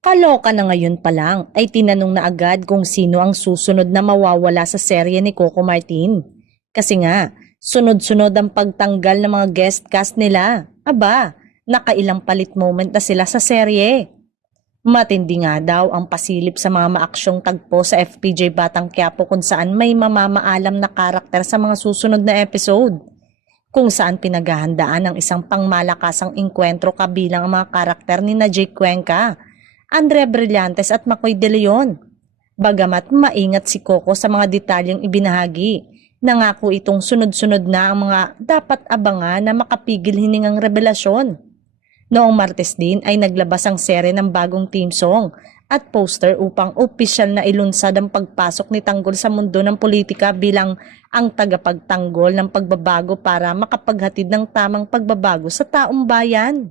Kaloka na ngayon pa lang ay tinanong na agad kung sino ang susunod na mawawala sa serye ni Coco Martin. Kasi nga, sunod-sunod ang pagtanggal ng mga guest cast nila. Aba, nakailang palit moment na sila sa serye. Matindi nga daw ang pasilip sa mga maaksyong tagpo sa FPJ Batang Quiapo kung saan may mamamaalam na karakter sa mga susunod na episode. Kung saan pinaghahandaan ang isang pangmalakasang engkwentro kabilang ang mga karakter ni na Jake Cuenca, Andrea Brillantes at Macoy De Leon. Bagamat maingat si Coco sa mga detalyeng ibinahagi, nangako itong sunod-sunod na ang mga dapat abangan na makapigil hiningang revelasyon. Noong Martes din ay naglabas ang serye ng bagong theme song at poster upang opisyal na ilunsad ang pagpasok ni Tanggol sa mundo ng politika bilang ang tagapagtanggol ng pagbabago para makapaghatid ng tamang pagbabago sa taong bayan.